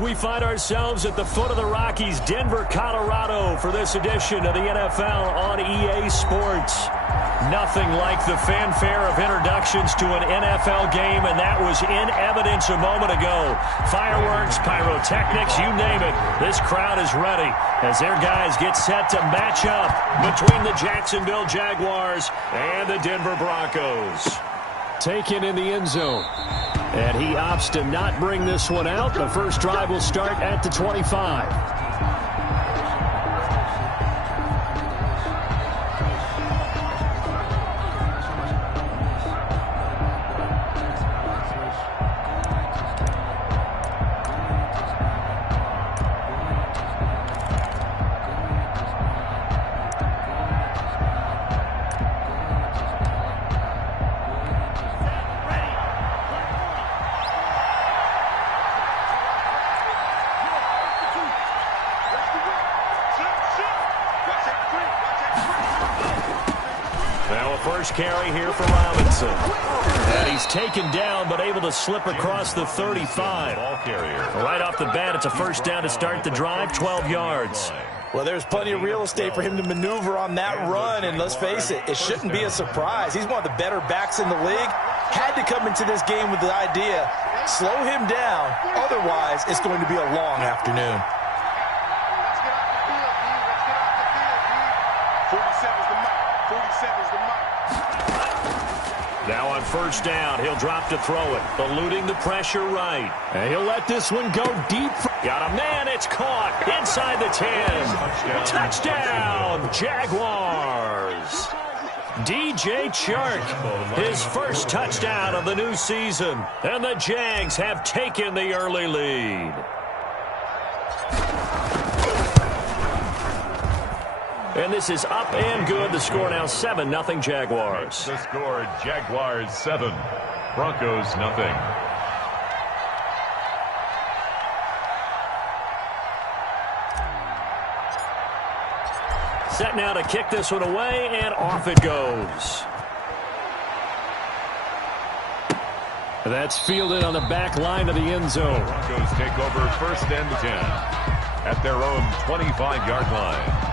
We find ourselves at the foot of the Rockies, Denver, Colorado, for this edition of the NFL on EA Sports. Nothing like the fanfare of introductions to an NFL game, and that was in evidence a moment ago. Fireworks, pyrotechnics, you name it. This crowd is ready as their guys get set to match up between the Jacksonville Jaguars and the Denver Broncos. Taken in the end zone. And he opts to not bring this one out. The first drive will start at the 25. First carry here for Robinson. And he's taken down, but able to slip across the 35. Right off the bat, it's a first down to start the drive, 12 yards. Well, there's plenty of real estate for him to maneuver on that run, and let's face it, it shouldn't be a surprise. He's one of the better backs in the league. Had to come into this game with the idea, slow him down, otherwise it's going to be a long afternoon. Now on first down, he'll drop to throw it, eluding the pressure right. And he'll let this one go deep. Got a man, it's caught inside the 10. Touchdown, Jaguars. DJ Chark, his first touchdown of the new season. And the Jags have taken the early lead. And this is up and good. The score now 7-0 Jaguars. The score, Jaguars 7, Broncos nothing. Set now to kick this one away, and off it goes. That's fielded on the back line of the end zone. The Broncos take over first and 10 at their own 25-yard line.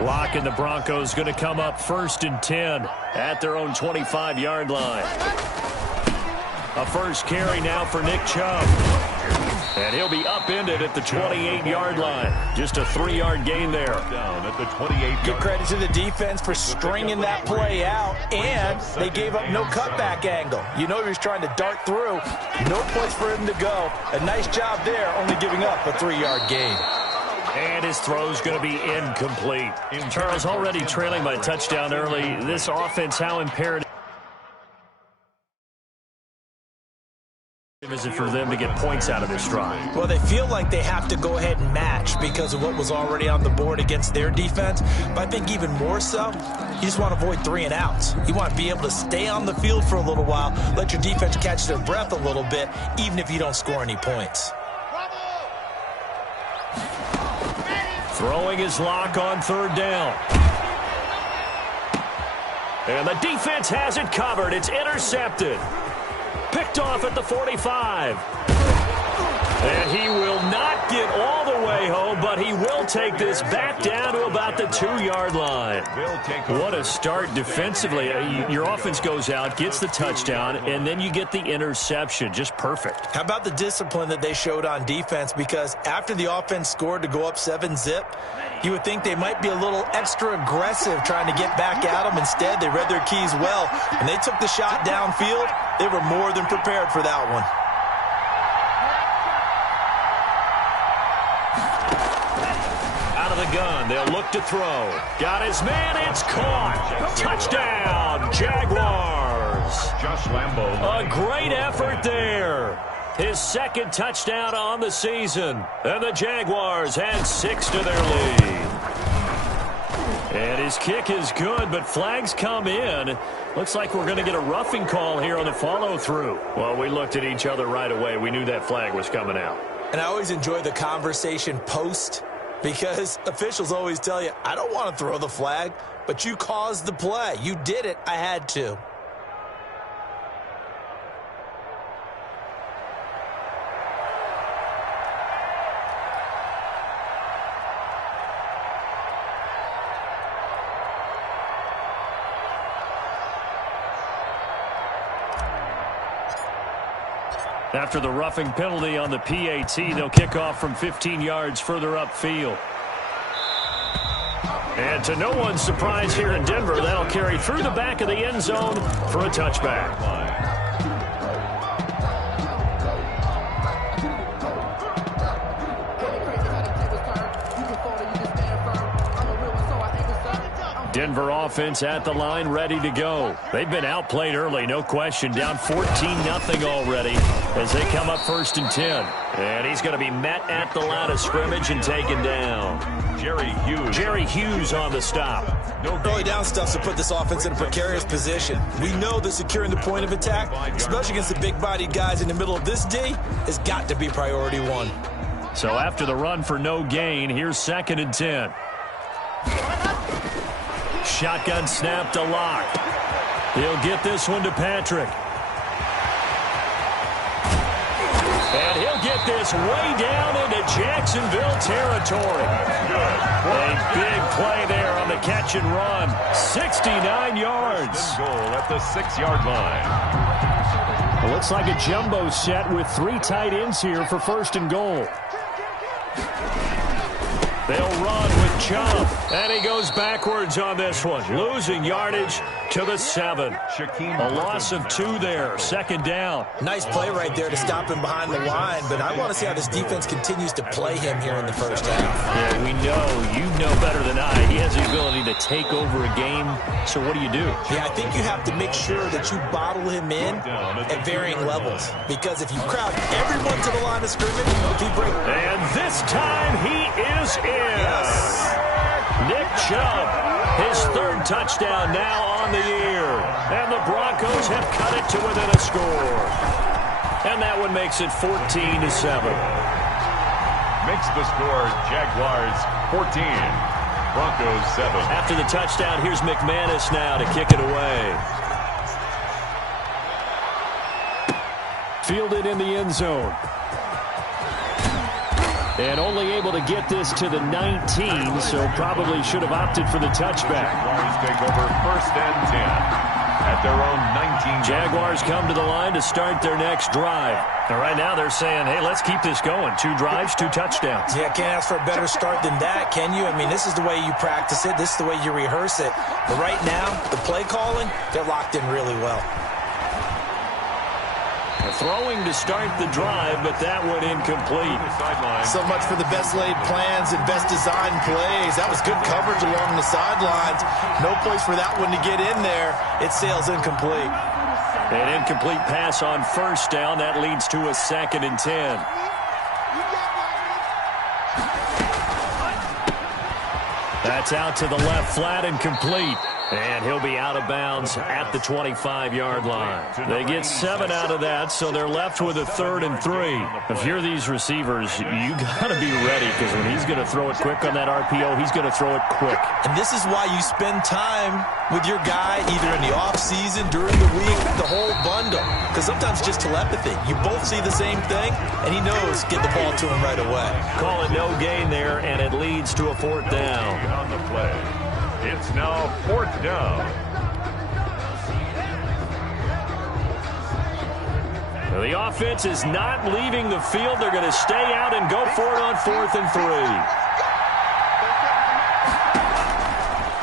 Lock and the Broncos going to come up first and 10 at their own 25-yard line. A first carry now for Nick Chubb. And he'll be upended at the 28-yard line. Just a 3-yard gain there. Down at the 28. Give credit to the defense for stringing that play out, and they gave up no cutback angle. You know he was trying to dart through. No place for him to go. A nice job there, only giving up a 3-yard gain. And his throw's going to be incomplete. Charles already trailing by touchdown early. This offense, how imperative is it for them to get points out of this drive? Well, they feel like they have to go ahead and match because of what was already on the board against their defense. But I think even more so, you just want to avoid 3 and outs. You want to be able to stay on the field for a little while, let your defense catch their breath a little bit, even if you don't score any points. Throwing his lock on third down. And the defense has it covered. It's intercepted. Picked off at the 45. And he will not get all the way home, but he will take this back down to about the 2-yard line. What a start defensively. Your offense goes out, gets the touchdown, and then you get the interception. Just perfect. How about the discipline that they showed on defense? Because after the offense scored to go up 7-zip, you would think they might be a little extra aggressive trying to get back at them. Instead, they read their keys well, and they took the shot downfield. They were more than prepared for that one. The gun, they'll look to throw. Got his man, it's caught. Touchdown, Jaguars. Josh Lambo. A great effort there. His second touchdown on the season. And the Jaguars add 6 to their lead. And his kick is good, but flags come in. Looks like we're going to get a roughing call here on the follow-through. Well, we looked at each other right away. We knew that flag was coming out. And I always enjoy the conversation post Because officials always tell you, I don't want to throw the flag, but you caused the play. You did it. I had to. After the roughing penalty on the PAT, they'll kick off from 15 yards further upfield. And to no one's surprise here in Denver, that'll carry through the back of the end zone for a touchback. Denver offense at the line, ready to go. They've been outplayed early, no question. Down 14-0 already as they come up 1st and 10. And he's going to be met at the line of scrimmage and taken down. Jerry Hughes on the stop. Early down stuff to put this offense in a precarious position. We know that securing the point of attack, especially against the big-bodied guys in the middle of this D, has got to be priority one. So after the run for no gain, here's 2nd and 10. Shotgun snap to Locke. He'll get this one to Patrick. And he'll get this way down into Jacksonville territory. A big play there on the catch and run. 69 yards. Goal at the 6-yard line. It looks like a jumbo set with 3 tight ends here for 1st and goal. They'll run with Chubb, and he goes backwards on this one, losing yardage to the 7. A loss of 2 there, 2nd down. Nice play right there to stop him behind the line, but I want to see how this defense continues to play him here in the 1st half. Yeah, we know, you know better than I, he has the ability to take over a game, so what do? Yeah, I think you have to make sure that you bottle him in at varying levels, because if you crowd everyone to the line of scrimmage, he breaks. And this time he is in. Yes. Nick Chubb, his 3rd touchdown now on the year. And the Broncos have cut it to within a score. And that one makes it 14-7. Makes the score Jaguars 14, Broncos 7. After the touchdown, here's McManus now to kick it away. Fielded in the end zone. And only able to get this to the 19, so probably should have opted for the touchback. Jaguars take over 1st and 10 at their own 19. Jaguars come to the line to start their next drive. And right now they're saying, hey, let's keep this going. 2 drives, 2 touchdowns. Yeah, can't ask for a better start than that, can you? I mean, this is the way you practice it. This is the way you rehearse it. But right now, the play calling, they're locked in really well. Throwing to start the drive, but that one incomplete. So much for the best laid plans and best designed plays. That was good coverage along the sidelines. No place for that one to get in there. It sails incomplete. An incomplete pass on 1st down. That leads to a 2nd and 10. That's out to the left flat and complete. And he'll be out of bounds at the 25-yard line. They get 7 out of that, so they're left with a 3rd and 3. If you're these receivers, you got to be ready, because when he's going to throw it quick on that RPO, he's going to throw it quick. And this is why you spend time with your guy either in the offseason, during the week, the whole bundle. Because sometimes it's just telepathy. You both see the same thing, and he knows get the ball to him right away. Call it no gain there, and it leads to a 4th down. On the play. It's now 4th down. The offense is not leaving the field. They're going to stay out and go for it on 4th and 3.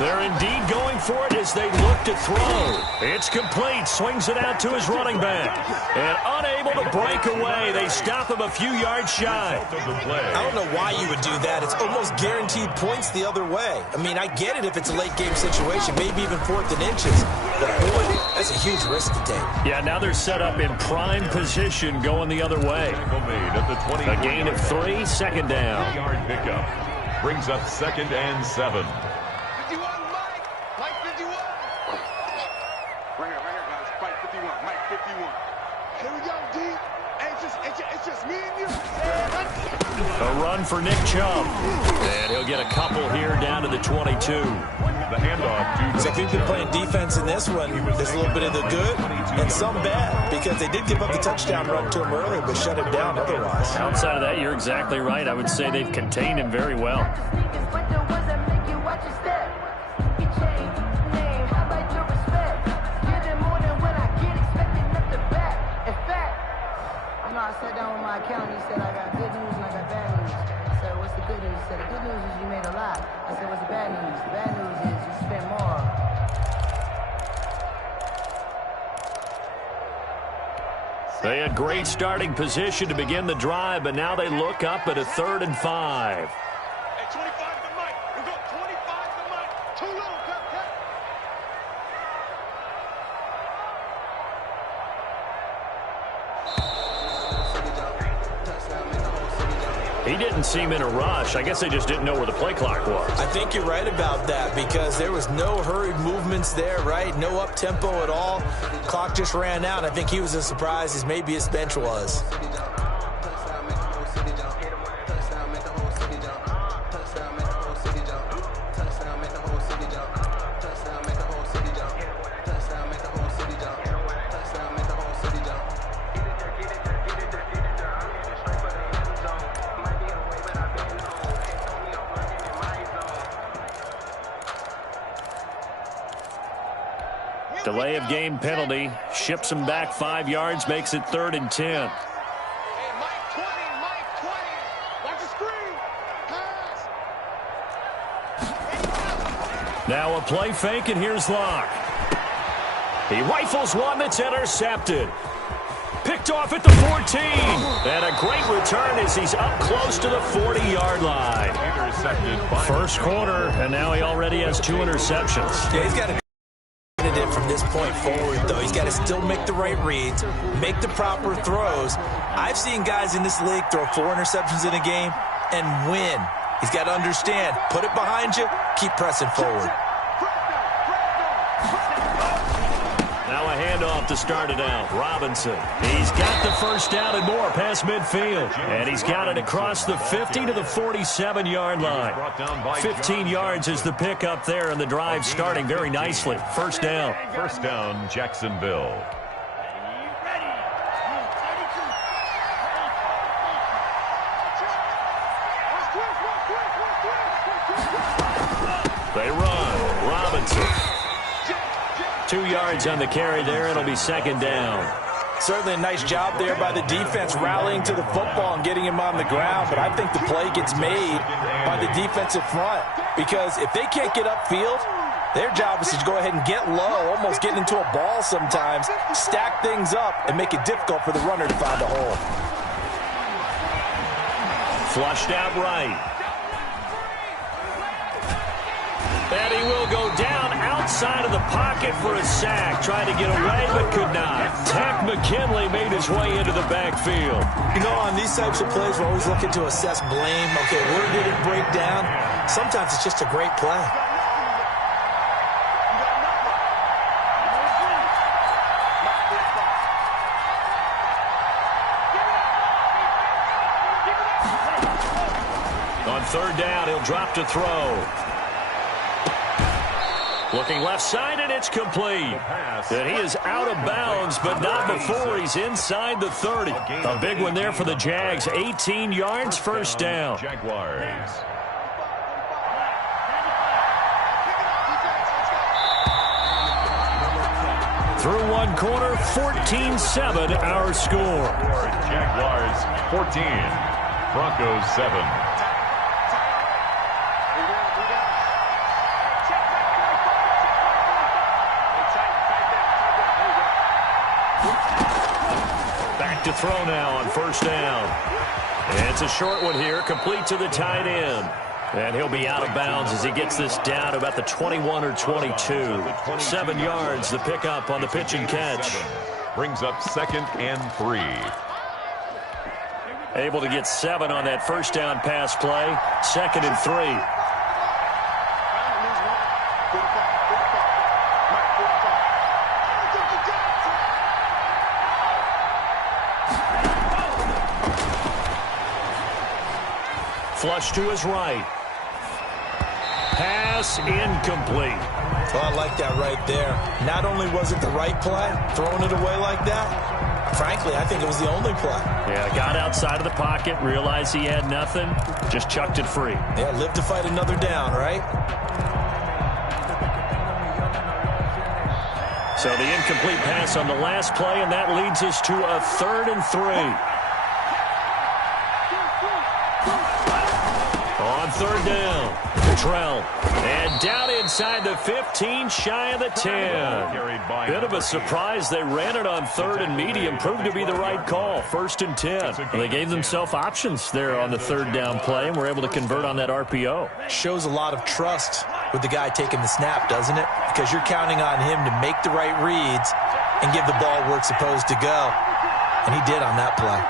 They're indeed going for it as they look to throw. It's complete. Swings it out to his running back. And unable to break away. They stop him a few yards shy. I don't know why you would do that. It's almost guaranteed points the other way. I mean, I get it if it's a late game situation, maybe even 4th and inches. But boy, that's a huge risk to take. Yeah, now they're set up in prime position going the other way. A gain of 3, 2nd down. Yard pickup brings up 2nd and 7. A run one for Nick Chubb. And he'll get a couple here down to the 22. The handoff. So if you've been playing defense in this one, there's a little bit of the good and some bad, because they did give up the touchdown run to him earlier, but shut him down otherwise. Outside of that, you're exactly right. I would say they've contained him very well. I sat down with my accountant. He said, I got good news and I got bad news. I said, what's the good news? He said, the good news is you made a lot. I said, what's the bad news? The bad news is you spent more. They had great starting position to begin the drive, but now they look up at a 3rd and 5. Hey, 25 to Mike. We go 25 to Mike. Too low, cut. He didn't seem in a rush. I guess they just didn't know where the play clock was. I think you're right about that, because there was no hurried movements there, right? No up-tempo at all. Clock just ran out. I think he was as surprised as maybe his bench was. Delay of game penalty. Ships him back 5 yards, makes it 3rd and 10. Hey, Mike 20. Watch the screen. Pass. Now a play fake, and here's Locke. He rifles one that's intercepted. Picked off at the 14. And a great return as he's up close to the 40-yard line. First quarter, and now he already has 2 interceptions. Yeah, he's got to it from this point forward, though. He's got to still make the right reads, make the proper throws. I've seen guys in this league throw 4 interceptions in a game and win. He's got to understand, put it behind you, keep pressing forward. Now a handoff to start it out. Robinson. He's got the first down and more past midfield. And he's got it across the 50 to the 47-yard line. 15 yards is the pickup there, and the drive starting very nicely. First down. First down, Jacksonville. They run. Robinson. 2 yards on the carry there. It'll be second down. Certainly a nice job there by the defense rallying to the football and getting him on the ground, but I think the play gets made by the defensive front, because if they can't get upfield, their job is to go ahead and get low, almost getting into a ball sometimes, stack things up, and make it difficult for the runner to find a hole. Flushed out right. And he will go down outside of the pocket for a sack. Tried to get away, but could not. Tech McKinley made his way into the backfield. You know, on these types of plays, we're always looking to assess blame. Okay, where did it break down? Sometimes it's just a great play. On third down, he'll drop to throw. Looking left side, and it's complete. And he is out of bounds, but not before he's inside the 30. A big one there for the Jags. 18 yards, first down. Jaguars. Through one quarter, 14-7 our score. Jaguars 14, Broncos 7. To throw now on first down. And it's a short one here, complete to the tight end. And he'll be out of bounds as he gets this down to about the 21 or 22. 7 yards, the pickup on the pitch and catch. Brings up 2nd and 3. Able to get 7 on that first down pass play. 2nd and 3. Flush to his right. Pass incomplete. Well, I like that right there. Not only was it the right play, throwing it away like that, frankly, I think it was the only play. Yeah, got outside of the pocket, realized he had nothing, just chucked it free. Yeah, live to fight another down, right? So the incomplete pass on the last play, and that leads us to a 3rd and 3. On 3rd down, Cottrell. And down inside the 15, shy of the 10. Bit of a surprise. They ran it on 3rd and medium. Proved to be the right call. 1st and 10. They gave themselves options there on the 3rd down play and were able to convert on that RPO. Shows a lot of trust with the guy taking the snap, doesn't it? Because you're counting on him to make the right reads and give the ball where it's supposed to go. And he did on that play.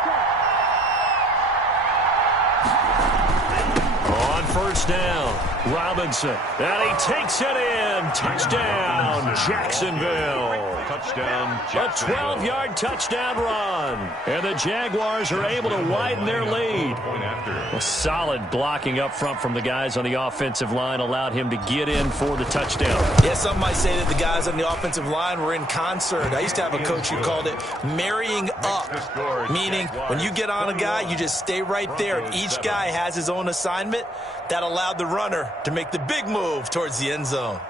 On 1st down, Robinson. And he takes it in. Touchdown, Jacksonville. Touchdown, A Jacksonville. 12-yard touchdown run. And the Jaguars are able to widen their lead. Point after. A solid blocking up front from the guys on the offensive line allowed him to get in for the touchdown. Yeah, some might say that the guys on the offensive line were in concert. I used to have a coach who called it marrying up, meaning when you get on a guy, you just stay right there. Each guy has his own assignment. That allowed the runner to make the big move towards the end zone.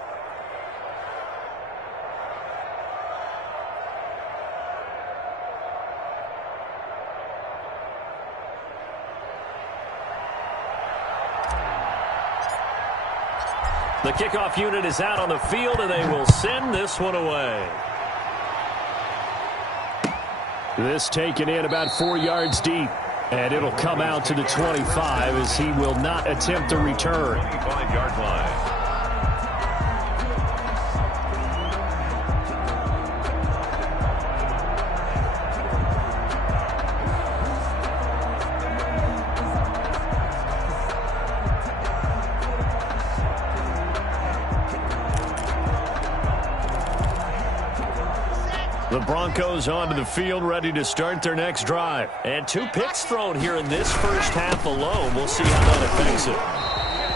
The kickoff unit is out on the field, and they will send this one away. This taken in about 4 yards deep, and it'll come out to the 25 as he will not attempt a return. 25-yard line. The Broncos onto the field, ready to start their next drive. And 2 picks thrown here in this first half alone. We'll see how that affects it.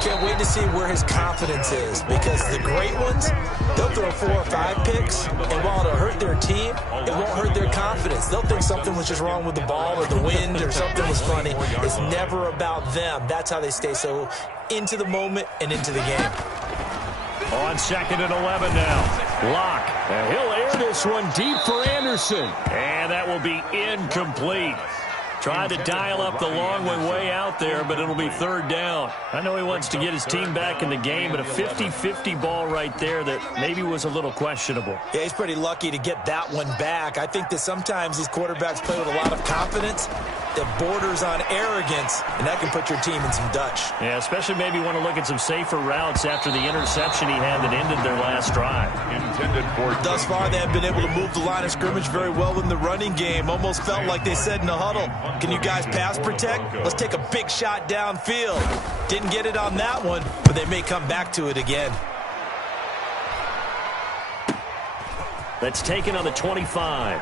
Can't wait to see where his confidence is, because the great ones, they'll throw 4 or 5 picks, and while it'll hurt their team, it won't hurt their confidence. They'll think something was just wrong with the ball or the wind or something was funny. It's never about them. That's how they stay so into the moment and into the game. On 2nd and 11 now. Locke. And he'll air this one deep for Anderson. And that will be incomplete. Tried to dial up the long one way out there, but it'll be 3rd down. I know he wants to get his team back in the game, but a 50-50 ball right there that maybe was a little questionable. Yeah, he's pretty lucky to get that one back. I think that sometimes these quarterbacks play with a lot of confidence that borders on arrogance, and that can put your team in some Dutch. Yeah, especially maybe want to look at some safer routes after the interception he had that ended their last drive. Intended for... Thus far, they have been able to move the line of scrimmage very well in the running game. Almost felt like they said in the huddle, can you guys pass protect? Let's take a big shot downfield. Didn't get it on that one, but they may come back to it again. That's taken on the 25.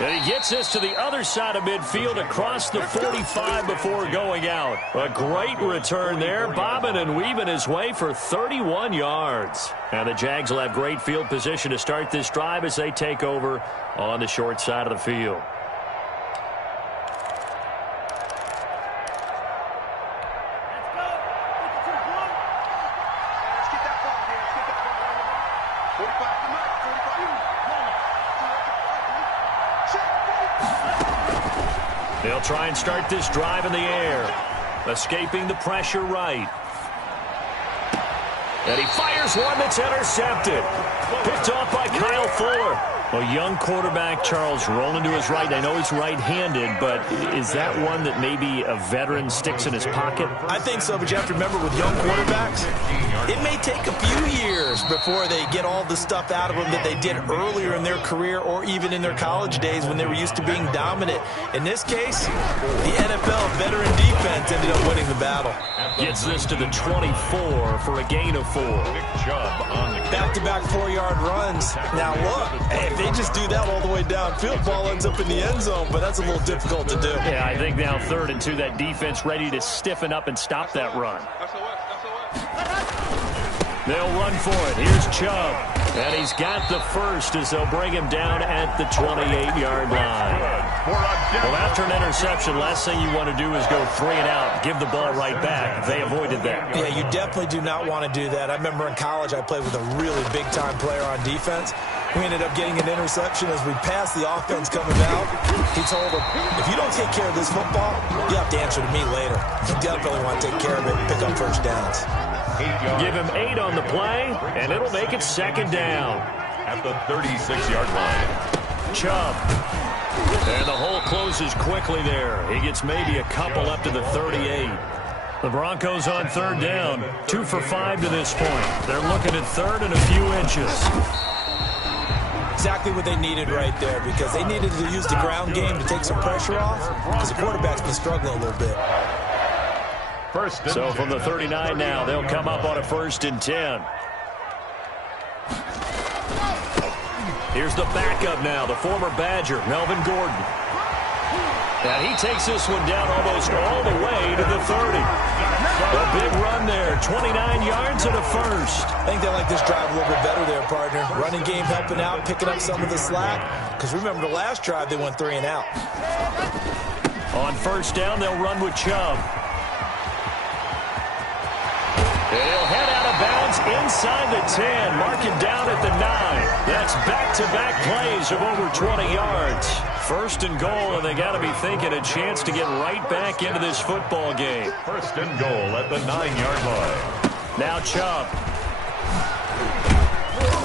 And he gets this to the other side of midfield across the 45 before going out. A great return there, bobbing and weaving his way for 31 yards. Now the Jags will have great field position to start this drive as they take over on the short side of the field. They'll try and start this drive in the air. Escaping the pressure right. And he fires one that's intercepted. Picked off by Kyle Fuller. A young quarterback, Charles, rolling to his right. I know he's right-handed, but is that one that maybe a veteran sticks in his pocket? I think so, but you have to remember with young quarterbacks, it may take a few years before they get all the stuff out of them that they did earlier in their career or even in their college days when they were used to being dominant. In this case, the NFL veteran defense defense ended up winning the battle. Gets this to the 24 for a gain of 4. Back-to-back 4-yard runs. Now look, if they just do that all the way downfield, ball ends up in the end zone, but that's a little difficult to do. Yeah, I think now 3rd and 2, that defense ready to stiffen up and stop that run. They'll run for it. Here's Chubb. And he's got the first as they'll bring him down at the 28-yard line. Well, after an interception, last thing you want to do is go 3 and out, give the ball right back. They avoided that. Yeah, you definitely do not want to do that. I remember in college I played with a really big-time player on defense. We ended up getting an interception as we passed the offense coming out. He told him, if you don't take care of this football, you have to answer to me later. You definitely want to take care of it and pick up first downs. Give him 8 on the play, and it'll make it 2nd down. At the 36-yard line. Chubb. And the hole closes quickly there. He gets maybe a couple up to the 38. The Broncos on 3rd down. 2 for 5 to this point. They're looking at 3rd and a few inches. Exactly what they needed right there, because they needed to use the ground game to take some pressure off, because the quarterback's been struggling a little bit. So from the 39 now, they'll come up on a 1st and 10. Here's the backup now, the former Badger, Melvin Gordon. And he takes this one down almost all the way to the 30. A big run there, 29 yards and a first. I think they like this drive a little bit better there, partner. Running game helping out, picking up some of the slack. Because remember the last drive, they went 3 and out. On 1st down, they'll run with Chubb. And he'll head out of bounds inside the 10. Mark him down at the 9. That's back-to-back plays of over 20 yards. 1st and goal, and they got to be thinking a chance to get right back into this football game. 1st and goal at the 9-yard line. Now Chubb.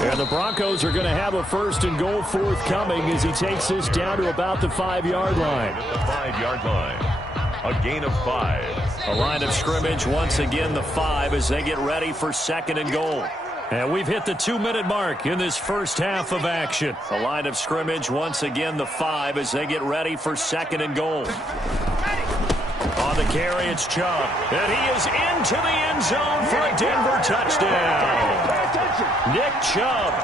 And the Broncos are going to have a 1st and goal forthcoming as he takes this down to about the 5-yard line. At the 5-yard line. A gain of 5. A line of scrimmage, once again the 5 as they get ready for 2nd and goal. And we've hit the 2-minute mark in this first half of action. A line of scrimmage, once again the 5 as they get ready for 2nd and goal. On the carry, it's Chubb. And he is into the end zone for a Denver touchdown. Nick Chubb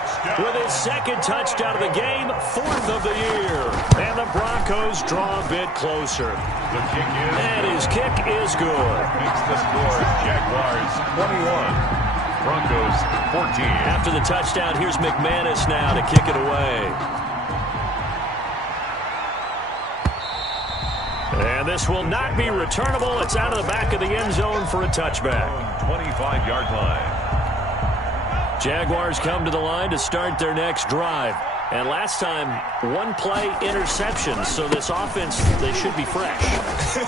with his 2nd touchdown of the game, 4th of the year. And the Broncos draw a bit closer. The kick is. And his kick is good. Makes the score Jaguars 21. Broncos 14. After the touchdown, here's McManus now to kick it away. And this will not be returnable. It's out of the back of the end zone for a touchback. 25-yard line. Jaguars come to the line to start their next drive. And last time, 1-play interception. So this offense, they should be fresh.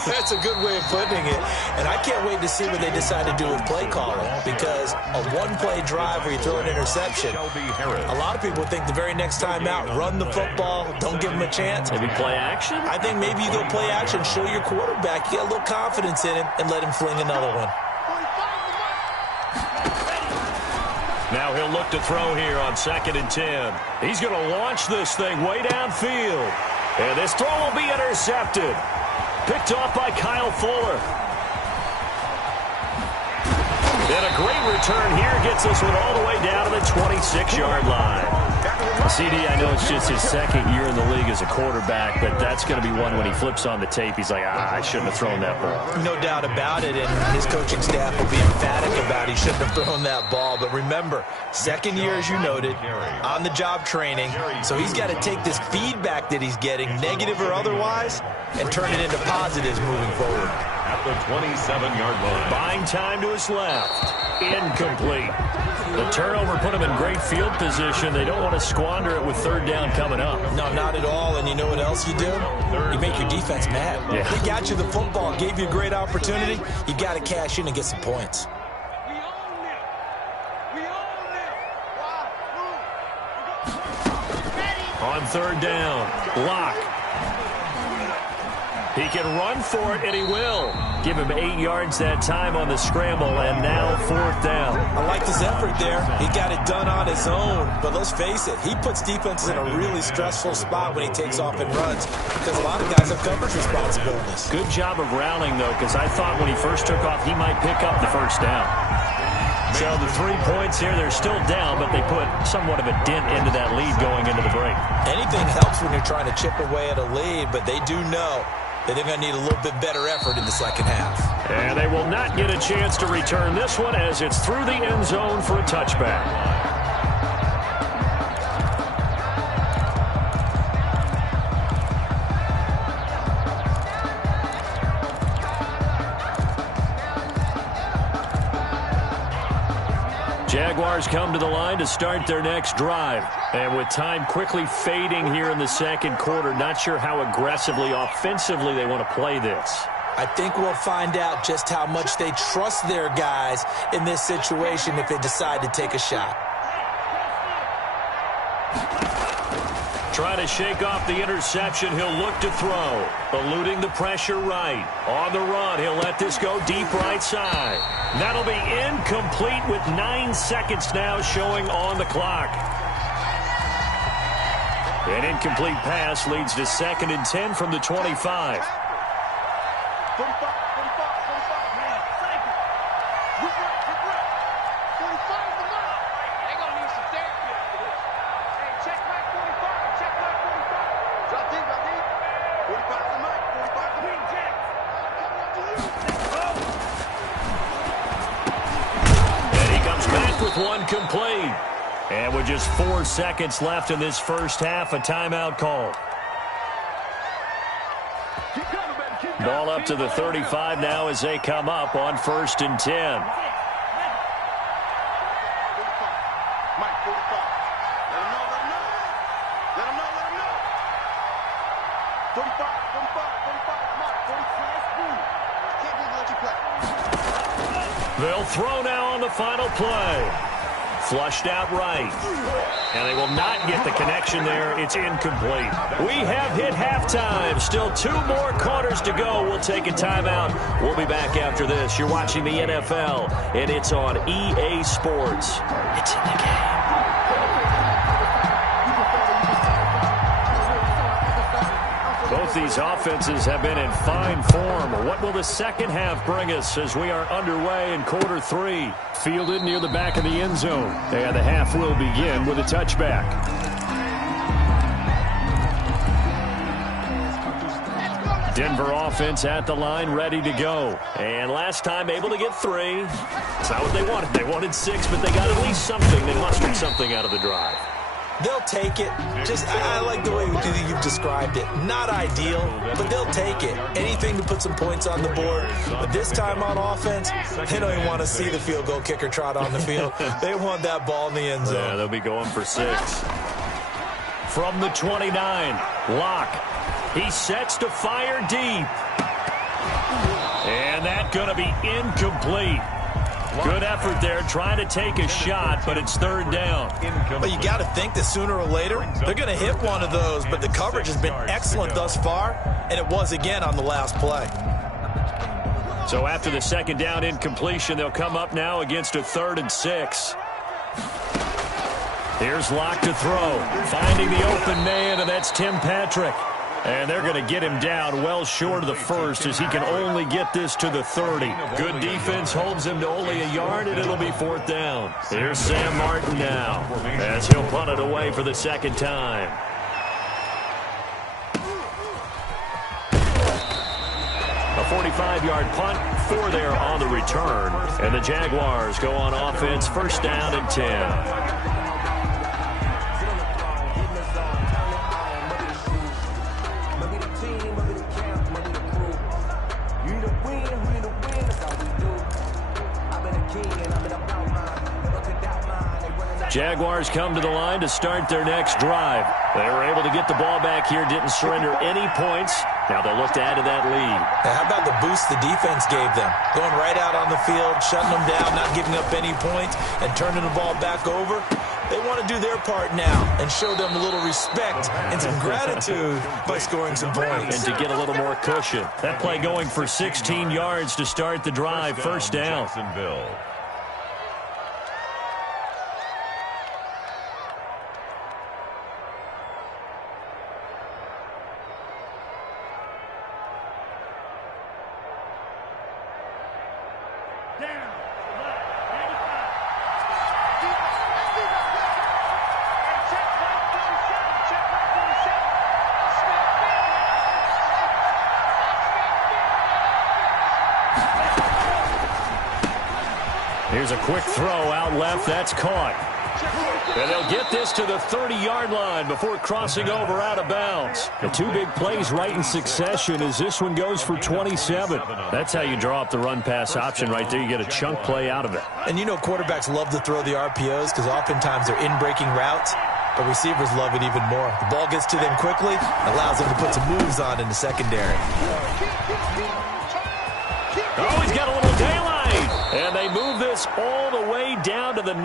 That's a good way of putting it. And I can't wait to see what they decide to do with play calling. Because a 1-play drive where you throw an interception, a lot of people think the very next time out, run the football, don't give them a chance. Maybe play action? I think maybe you go play action, show your quarterback, you get a little confidence in him, and let him fling another one. Now he'll look to throw here on 2nd and 10. He's going to launch this thing way downfield. And this throw will be intercepted. Picked off by Kyle Fuller. And a great return here gets this one all the way down to the 26-yard line. CD, I know it's just his 2nd year in the league as a quarterback, but that's going to be one when he flips on the tape. He's like, I shouldn't have thrown that ball. No doubt about it, and his coaching staff will be emphatic about he shouldn't have thrown that ball. But remember, 2nd year, as you noted, on-the-job training, so he's got to take this feedback that he's getting, negative or otherwise, and turn it into positives moving forward. At the 27-yard line. Buying time to his left. Incomplete. The turnover put him in great field position. They don't want to squander it with 3rd down coming up. No, not at all. And you know what else you do? You make your defense mad. Yeah. They got you the football, gave you a great opportunity. You got to cash in and get some points. On 3rd down, Lock. He can run for it, and he will. Give him 8 yards that time on the scramble, and now 4th down. I liked his effort there. He got it done on his own. But let's face it, he puts defenses in a really stressful spot when he takes off and runs because a lot of guys have coverage responsibilities. Good job of routing, though, because I thought when he first took off, he might pick up the first down. So the 3 points here, they're still down, but they put somewhat of a dent into that lead going into the break. Anything helps when you're trying to chip away at a lead, but they do know that they're going to need a little bit better effort in the second half. And they will not get a chance to return this one as it's through the end zone for a touchback. Jaguars come to the line to start their next drive. And with time quickly fading here in the second quarter, not sure how aggressively, offensively they want to play this. I think we'll find out just how much they trust their guys in this situation if they decide to take a shot. Trying to shake off the interception. He'll look to throw. Eluding the pressure right. On the run, he'll let this go deep right side. That'll be incomplete with 9 seconds now showing on the clock. An incomplete pass leads to 2nd and 10 from the 25. One complete. And with just 4 seconds left in this first half, a timeout call. Ball up to the 35 now as they come up on 1st and 10. They'll throw now on the final play. Flushed out right. And they will not get the connection there. It's incomplete. We have hit halftime. Still 2 more quarters to go. We'll take a timeout. We'll be back after this. You're watching the NFL, and it's on EA Sports. It's in the game. Both these offenses have been in fine form. What will the second half bring us as we are underway in quarter 3? Fielded near the back of the end zone. And the half will begin with a touchback. Denver offense at the line, ready to go. And last time able to get 3. It's not what they wanted. They wanted 6, but they got at least something. They mustered something out of the drive. They'll take it. I like the way you've described it. Not ideal, but they'll take it. Anything to put some points on the board. But this time on offense, they don't even want to see the field goal kicker trot on the field. They want that ball in the end zone. Yeah, they'll be going for 6. From the 29, Locke. He sets to fire deep. And that's going to be incomplete. Good effort there, trying to take a shot, but it's 3rd down. But you got to think that sooner or later, they're going to hit one of those, but the coverage has been excellent thus far, and it was again on the last play. So after the 2nd down incompletion, they'll come up now against a 3rd and 6. Here's Locke to throw, finding the open man, and that's Tim Patrick. And they're going to get him down well short of the 1st as he can only get this to the 30. Good defense holds him to only a yard, and it'll be 4th down. Here's Sam Martin now as he'll punt it away for the 2nd time. A 45-yard punt, 4 there on the return. And the Jaguars go on offense, 1st down and 10. Jaguars come to the line to start their next drive. They were able to get the ball back here, didn't surrender any points. Now they'll look to add to that lead. How about the boost the defense gave them? Going right out on the field, shutting them down, not giving up any points, and turning the ball back over. They want to do their part now and show them a little respect and some gratitude by scoring some points. And to get a little more cushion. That play going for 16 yards to start the drive. First down. Jacksonville. Here's a quick throw out left. That's caught. And they'll get this to the 30-yard line before crossing over out of bounds. The two big plays right in succession as this one goes for 27. That's how you draw up the run-pass option right there. You get a chunk play out of it. And you know quarterbacks love to throw the RPOs because oftentimes they're in-breaking routes, but receivers love it even more. The ball gets to them quickly, allows them to put some moves on in the secondary. Oh, he's got a little daylight. And they move this all the way down to the 9.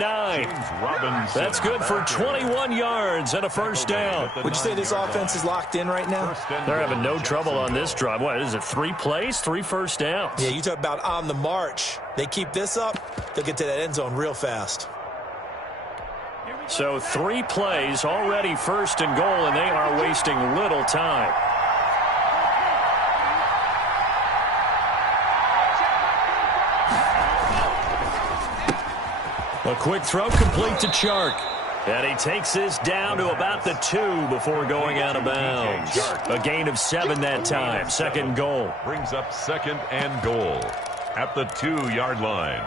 That's good for 21 yards and a first down. Would you say this offense is locked in right now? They're having no trouble on this drive. What is it, 3 plays, 3 first downs? Yeah, you talk about on the march. They keep this up, they'll get to that end zone real fast. So 3 plays, already first and goal, and they are wasting little time. A quick throw complete to Chark. And he takes this down to about the 2 before going out of bounds. A gain of 7 that time. Second goal. Brings up second and goal at the 2-yard line.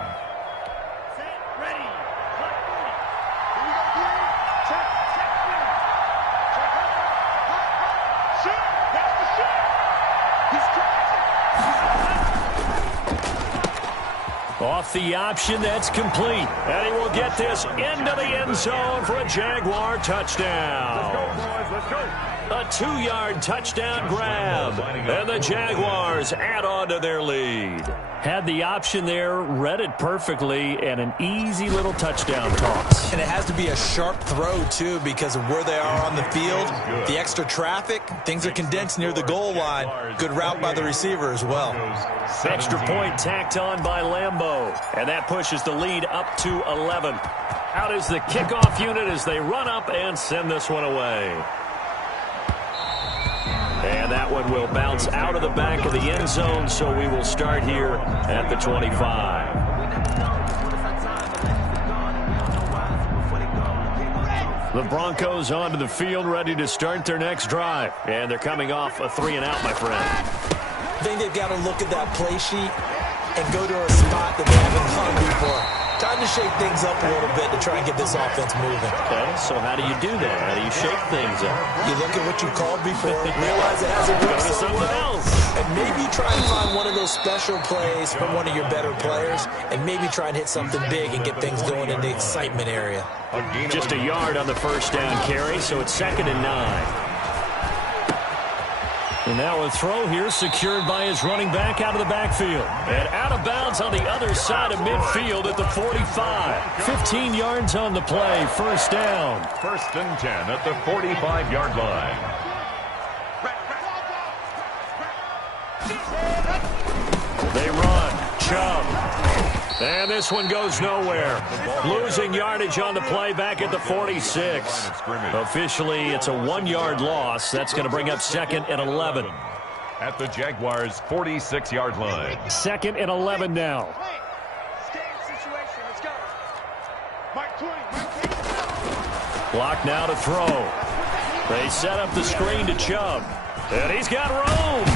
Off the option, that's complete. And he will get this into the end zone for a Jaguar touchdown. Let's go. A 2-yard touchdown grab. And the Jaguars add on to their lead. Had the option there, read it perfectly, and an easy little touchdown toss. And it has to be a sharp throw, too, because of where they are on the field. The extra traffic, things are condensed near the goal line. Good route by the receiver as well. Extra point tacked on by Lambeau. And that pushes the lead up to 11. Out is the kickoff unit as they run up and send this one away. And that one will bounce out of the back of the end zone, so we will start here at the 25. The Broncos onto the field, ready to start their next drive. And they're coming off a 3-and-out, my friend. I think they've got to look at that play sheet and go to a spot that they haven't done before. Time to shake things up a little bit to try and get this offense moving. Okay, so how do you do that? How do you shake things up? You look at what you called before, realize it hasn't worked so well, and maybe try and find one of those special plays from one of your better players, and maybe try and hit something big and get things going in the excitement area. Just a yard on the first down carry, so it's 2nd and 9. And now a throw here secured by his running back out of the backfield. And out of bounds on the other side of midfield at the 45. 15 yards on the play, first down. 1st and 10 at the 45-yard line. They run. Chubb. And this one goes nowhere. Losing yardage on the play back at the 46. Officially, it's a 1-yard loss. That's going to bring up 2nd and 11. At the Jaguars' 46-yard line. 2nd and 11 now. Block now to throw. They set up the screen to Chubb. And he's got room.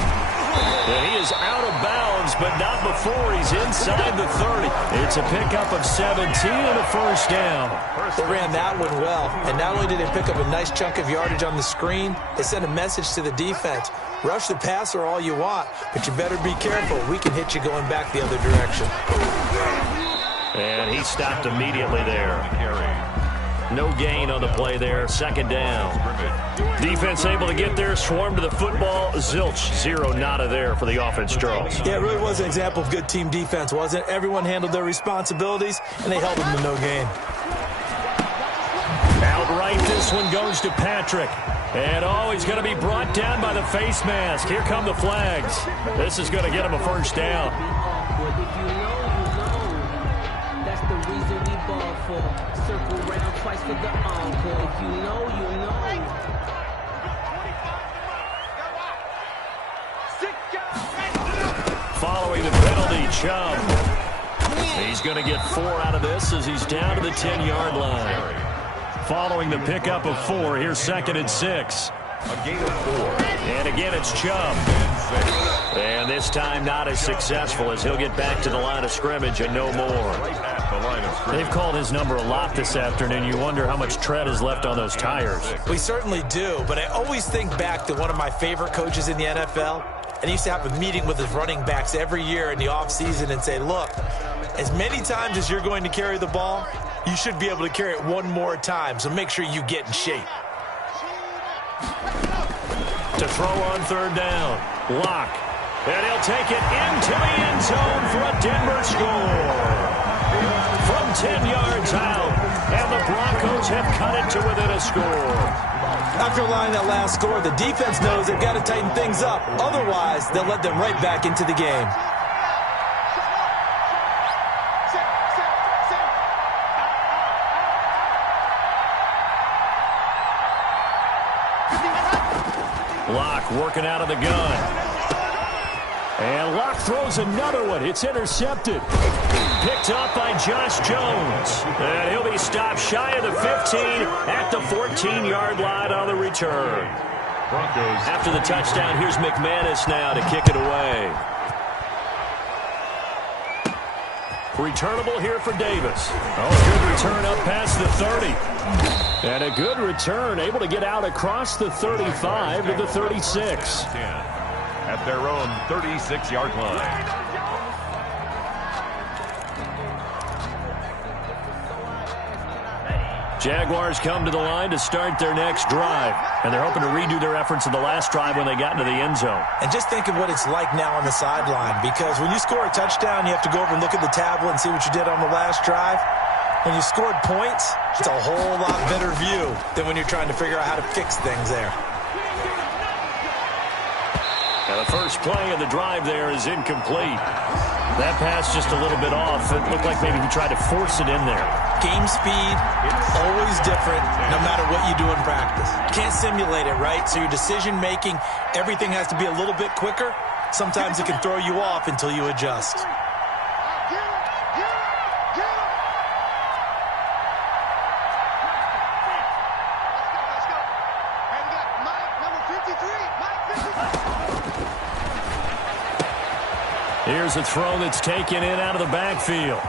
And he is out of bounds, but not before he's inside the 30. It's a pickup of 17 and a first down. They ran that one well, and not only did they pick up a nice chunk of yardage on the screen, they sent a message to the defense. Rush the passer all you want, but you better be careful. We can hit you going back the other direction. And he stopped immediately there. No gain on the play there. 2nd down. Defense able to get there, swarm to the football. Zilch, 0 nada there for the offense, Charles. Yeah, it really was an example of good team defense, wasn't it? Everyone handled their responsibilities, and they held them to no gain. right, this one goes to Patrick. And, he's going to be brought down by the face mask. Here come the flags. This is going to get him a first down. If you know, that's the reason we ball for. Circle round twice for the encore. If you know, you know. Following the penalty, Chubb. He's going to get 4 out of this as he's down to the 10-yard line. Following the pickup of 4, here's 2nd and 6. A gain of 4. And again, it's Chubb. And this time not as successful as he'll get back to the line of scrimmage and no more. Right at the line of scrimmage. They've called his number a lot this afternoon. You wonder how much tread is left on those tires. We certainly do, but I always think back to one of my favorite coaches in the NFL. And he used to have a meeting with his running backs every year in the offseason and say, look, as many times as you're going to carry the ball, you should be able to carry it one more time, so make sure you get in shape. To throw on 3rd down, Locke. And he'll take it into the end zone for a Denver score. From 10 yards out, and the Broncos have cut it to within a score. After allowing that last score, the defense knows they've got to tighten things up. Otherwise, they'll let them right back into the game. Locke working out of the gun. And Locke throws another one. It's intercepted. Picked up by Josh Jones. And he'll be stopped shy of the 15 at the 14-yard line on the return. Broncos. After the touchdown, here's McManus now to kick it away. Returnable here for Davis. Good return up past the 30. And a good return, able to get out across the 35 to the 36. At their own 36-yard line. Jaguars come to the line to start their next drive. And they're hoping to redo their efforts in the last drive when they got into the end zone. And just think of what it's like now on the sideline, because when you score a touchdown, you have to go over and look at the tablet and see what you did on the last drive. When you scored points, it's a whole lot better view than when you're trying to figure out how to fix things there. And the first play of the drive there is incomplete. That pass just a little bit off. It looked like maybe he tried to force it in there. Game speed, always different, no matter what you do in practice. Can't simulate it, right? So your decision-making, everything has to be a little bit quicker. Sometimes it can throw you off until you adjust. Here's a throw that's taken in out of the backfield.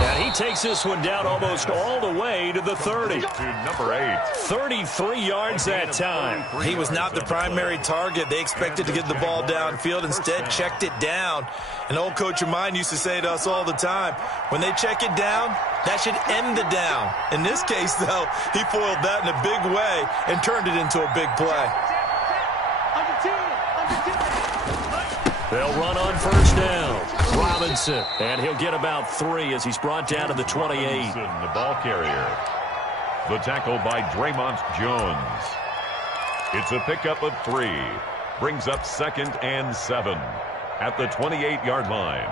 And he takes this one down almost all the way to the 30. To number 8. 33 yards that time. He was not the primary target. They expected to get the ball downfield. Instead, checked it down. An old coach of mine used to say to us all the time, when they check it down, that should end the down. In this case, though, he foiled that in a big way and turned it into a big play. They'll run on first down. Robinson, and he'll get about 3 as he's brought down to the 28. Robinson, the ball carrier. The tackle by Draymond Jones. It's a pickup of 3. Brings up 2nd and 7 at the 28-yard line.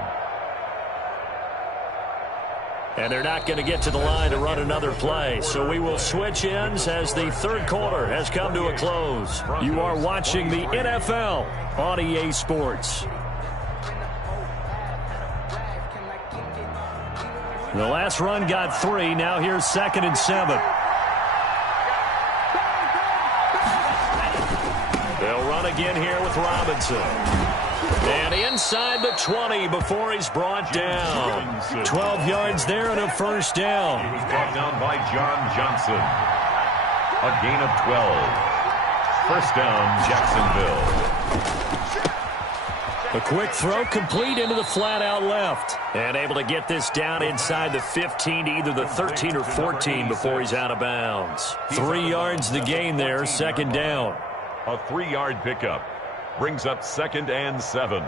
And they're not going to get to the line to run another play. So we will switch ends as the third quarter has come to a close. You are watching the NFL on EA Sports. The last run got 3. Now here's 2nd and 7. They'll run again here with Robinson. And inside the 20 before he's brought down. 12 yards there and a first down. He was brought down by John Johnson. A gain of 12. First down, Jacksonville. A quick throw complete into the flat out left. And able to get this down inside the 15 to either the 13 or 14 before he's out of bounds. 3 yards the gain there, 2nd down. A 3-yard pickup. Brings up 2nd and 7.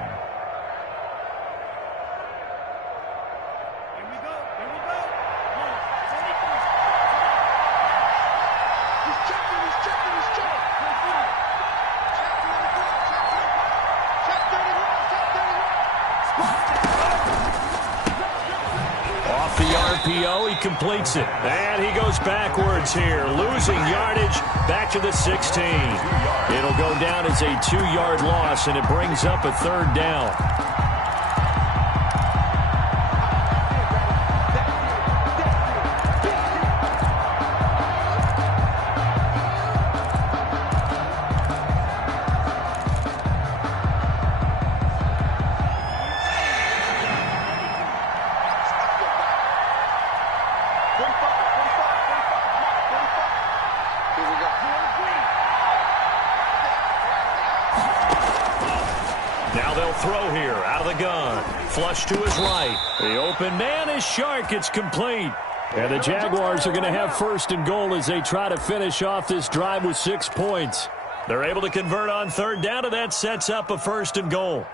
Off the RPO, he completes it. And he goes backwards here, losing yardage back to the 16. It'll go down as a 2-yard loss, and it brings up a 3rd down. Now they'll throw here out of the gun. Flush to his right. The open man is Shark. It's complete. And the Jaguars are going to have 1st and goal as they try to finish off this drive with 6 points. They're able to convert on 3rd down, and that sets up a 1st and goal.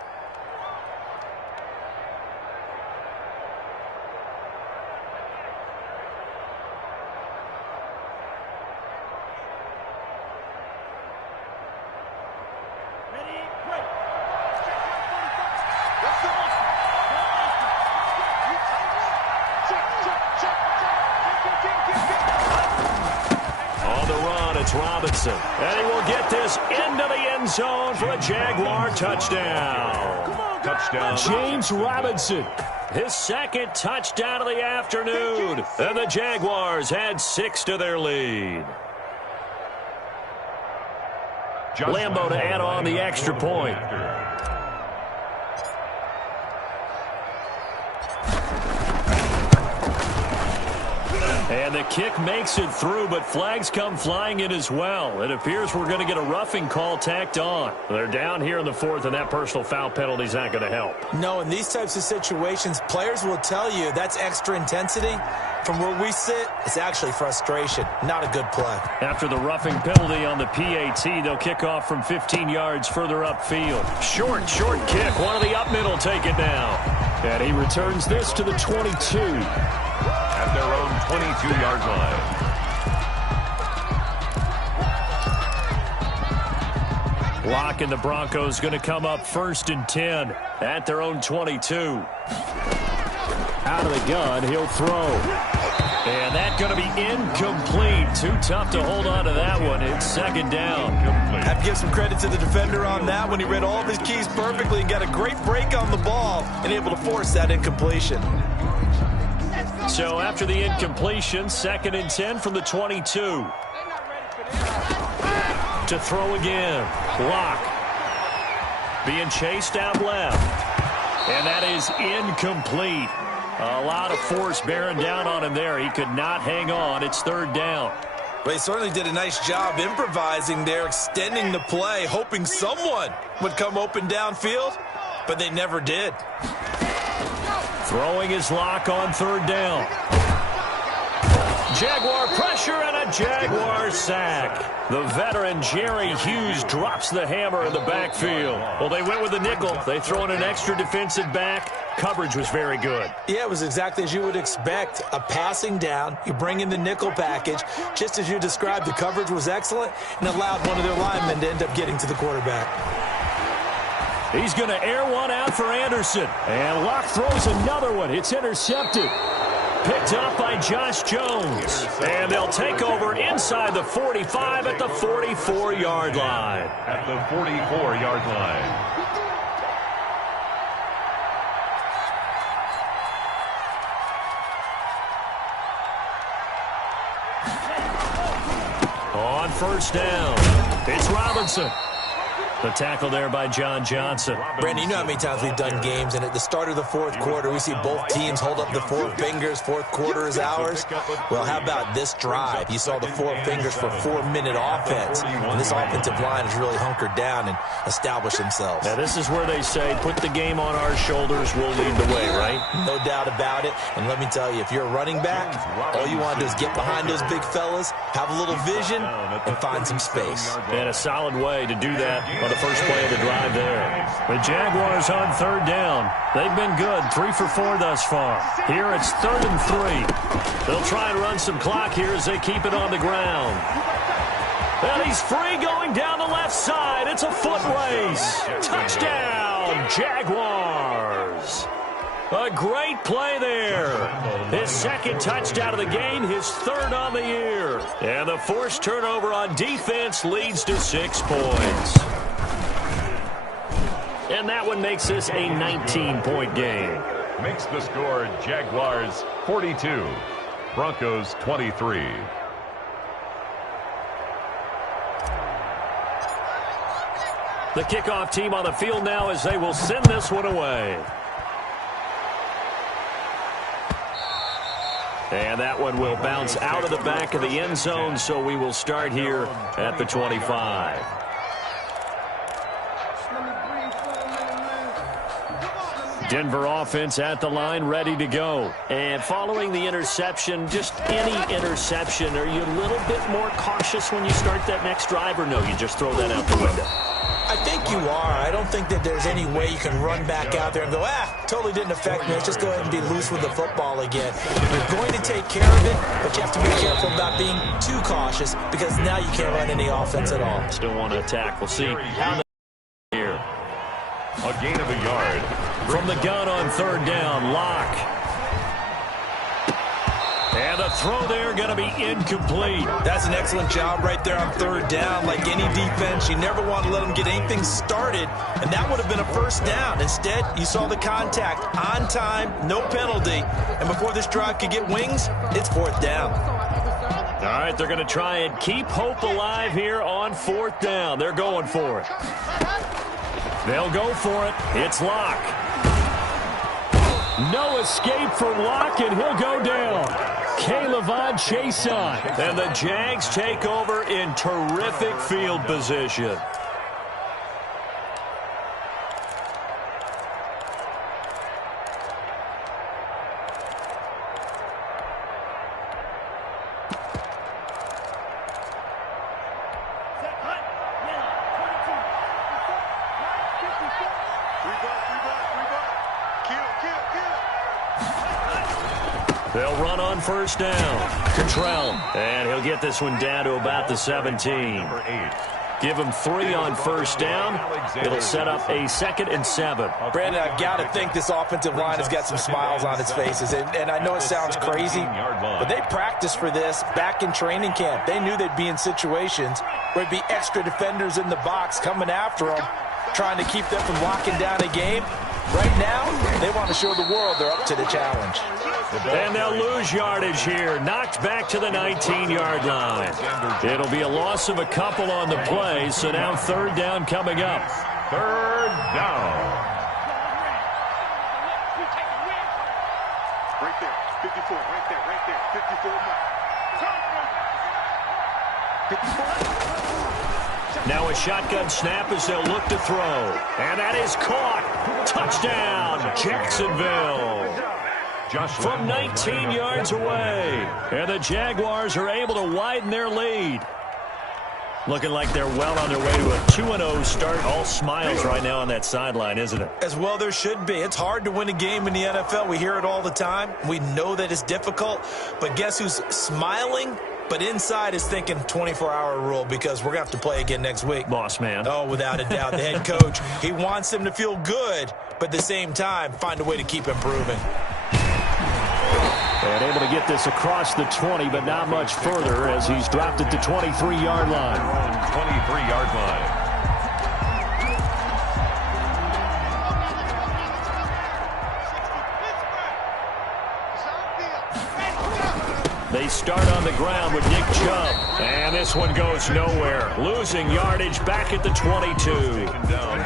Robinson, and he will get this into the end zone for a Jaguar touchdown. Touchdown. James Robinson, his 2nd touchdown of the afternoon, and the Jaguars add 6 to their lead. Lambo to add on the extra point. And the kick makes it through, but flags come flying in as well. It appears we're going to get a roughing call tacked on. They're down here in the 4th, and that personal foul penalty is not going to help. No, in these types of situations, players will tell you that's extra intensity. From where we sit, it's actually frustration. Not a good play. After the roughing penalty on the PAT, they'll kick off from 15 yards further upfield. Short kick. One of the up middle take it now. And he returns this to the 22. At their own 22-yard line. Locke and the Broncos going to come up 1st and 10 at their own 22. Out of the gun, he'll throw. And that's going to be incomplete. Too tough to hold on to that one. It's 2nd down. I have to give some credit to the defender on that one. He read all of his keys perfectly and got a great break on the ball and able to force that incompletion. So after the incompletion, 2nd and 10 from the 22. To throw again. Locke. Being chased out left. And that is incomplete. A lot of force bearing down on him there. He could not hang on. It's 3rd down. Well, he certainly did a nice job improvising there, extending the play, hoping someone would come open downfield, but they never did. Throwing his Locke on 3rd down. Jaguar pressure and a Jaguar sack. The veteran Jerry Hughes drops the hammer in the backfield. Well, they went with the nickel. They throw in an extra defensive back. Coverage was very good. Yeah, it was exactly as you would expect. A passing down. You bring in the nickel package. Just as you described, the coverage was excellent and allowed one of their linemen to end up getting to the quarterback. He's going to air one out for Anderson. And Locke throws another one. It's intercepted. Picked up by Josh Jones. And they'll take over inside the 45 at the 44-yard line. At the 44-yard line. On 1st down, it's Robinson. The tackle there by John Johnson. Brandon, you know how many times we've done games, and at the start of the 4th quarter, we see both teams hold up the 4 fingers. 4th quarter is ours. Well, how about this drive? You saw the 4 fingers for 4-minute offense, and this offensive line has really hunkered down and established themselves. Now, this is where they say, put the game on our shoulders, we'll lead the way, right? No doubt about it. And let me tell you, if you're a running back, all you want to do is get behind those big fellas, have a little vision, and find some space. And a solid way to do that on the first play of the drive there. The Jaguars on 3rd down. They've been good, 3 for 4 thus far. Here it's 3rd and 3. They'll try and run some clock here as they keep it on the ground. And he's free going down the left side. It's a foot race. Touchdown, Jaguars. A great play there. His second touchdown of the game, his third on the year. And the forced turnover on defense leads to 6 points. And that one makes this a 19-point game. Makes the score Jaguars 42, Broncos 23. The kickoff team on the field now as they will send this one away. And that one will bounce out of the back of the end zone, so we will start here at the 25. Denver offense at the line, ready to go. And following the interception, just any interception, are you a little bit more cautious when you start that next drive, or no, you just throw that out the window? I think you are. I don't think that there's any way you can run back out there and go, totally didn't affect me. Let's just go ahead and be loose with the football again. You're going to take care of it, but you have to be careful about being too cautious because now you can't run any offense at all. Still want to attack. We'll see how here. A gain of a yard. From the gun on third down, Locke. And the throw there going to be incomplete. That's an excellent job right there on third down. Like any defense, you never want to let them get anything started, and that would have been a first down. Instead, you saw the contact on time, no penalty, and before this drive could get wings, it's fourth down. All right, they're going to try and keep hope alive here on fourth down. They're going for it. They'll go for it. It's Locke. No escape for Locke, and he'll go down. K'Lavon Chaisson. And the Jags take over in terrific field position. They'll run on first down. Cottrell. And he'll get this one down to about the 17. Give him 3 on first down. It'll set up a 2nd and 7. Brandon, I've got to think this offensive line has got some smiles on its faces. And I know it sounds crazy, but they practiced for this back in training camp. They knew they'd be in situations where there'd be extra defenders in the box coming after them, trying to keep them from locking down a game. Right now, they want to show the world they're up to the challenge. And they'll lose yardage here. Knocked back to the 19-yard line. It'll be a loss of a couple on the play, so now third down coming up. Third down. Right there, 54, right there, 54. 54. Now a shotgun snap as they'll look to throw. And that is caught. Touchdown, Jacksonville. From 19 yards away. And the Jaguars are able to widen their lead. Looking like they're well on their way to a 2-0 start. All smiles right now on that sideline, isn't it? As well there should be. It's hard to win a game in the NFL. We hear it all the time. We know that it's difficult. But guess who's smiling? But inside is thinking 24-hour rule because we're going to have to play again next week. Boss man. Oh, without a doubt. The head coach, he wants them to feel good, but at the same time, find a way to keep improving. And able to get this across the 20, but not much further as he's dropped at the 23-yard line. 23-yard line. They start on the ground with Nick Chubb. And this one goes nowhere. Losing yardage back at the 22.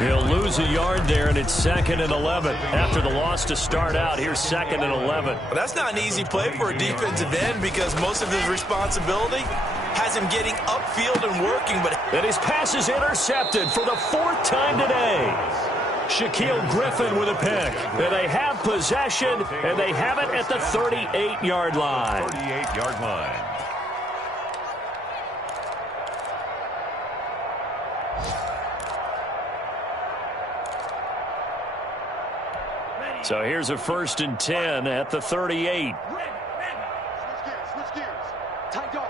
He'll lose a yard there, and it's 2nd and 11. After the loss to start out, here's 2nd and 11. Well, that's not an easy play for a defensive end because most of his responsibility has him getting upfield and working. And his pass is intercepted for the 4th time today. Shaquille Griffin with a pick. And they have possession, and they have it at the 38-yard line. 38-yard line. So here's a 1st and 10 at the 38. Switch gears. Tight dog.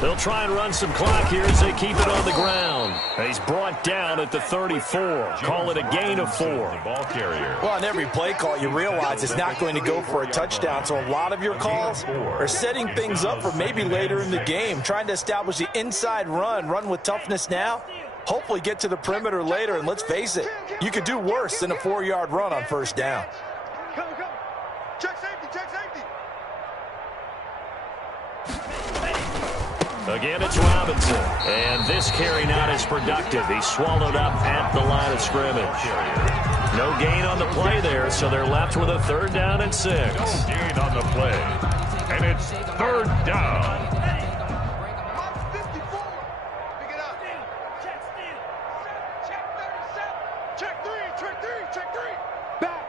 They'll try and run some clock here as they keep it on the ground. He's brought down at the 34. Call it a gain of 4. Ball carrier. Well, on every play call, you realize it's not going to go for a touchdown, so a lot of your calls are setting things up for maybe later in the game, trying to establish the inside run with toughness now, hopefully get to the perimeter later, and let's face it, you could do worse than a 4-yard run on first down. Come. Check safety, check safety. Again, it's Robinson. And this carry not as productive. He's swallowed up at the line of scrimmage. No gain on the play there, so they're left with a 3rd down and 6. No gain on the play. And it's 3rd down. Mark 54. Pick it up. Check 37. Check 3. Back.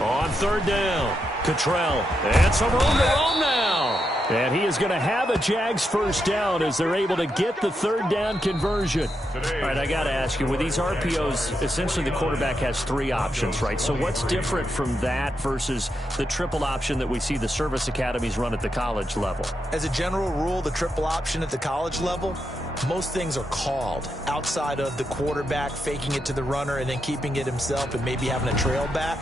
On 3rd down, Cottrell. And some room to roam now. And he is going to have a Jags first down as they're able to get the 3rd down conversion. All right, I got to ask you, with these RPOs, essentially the quarterback has 3 options, right? So what's different from that versus the triple option that we see the service academies run at the college level? As a general rule, the triple option at the college level, most things are called outside of the quarterback faking it to the runner and then keeping it himself and maybe having a trail back.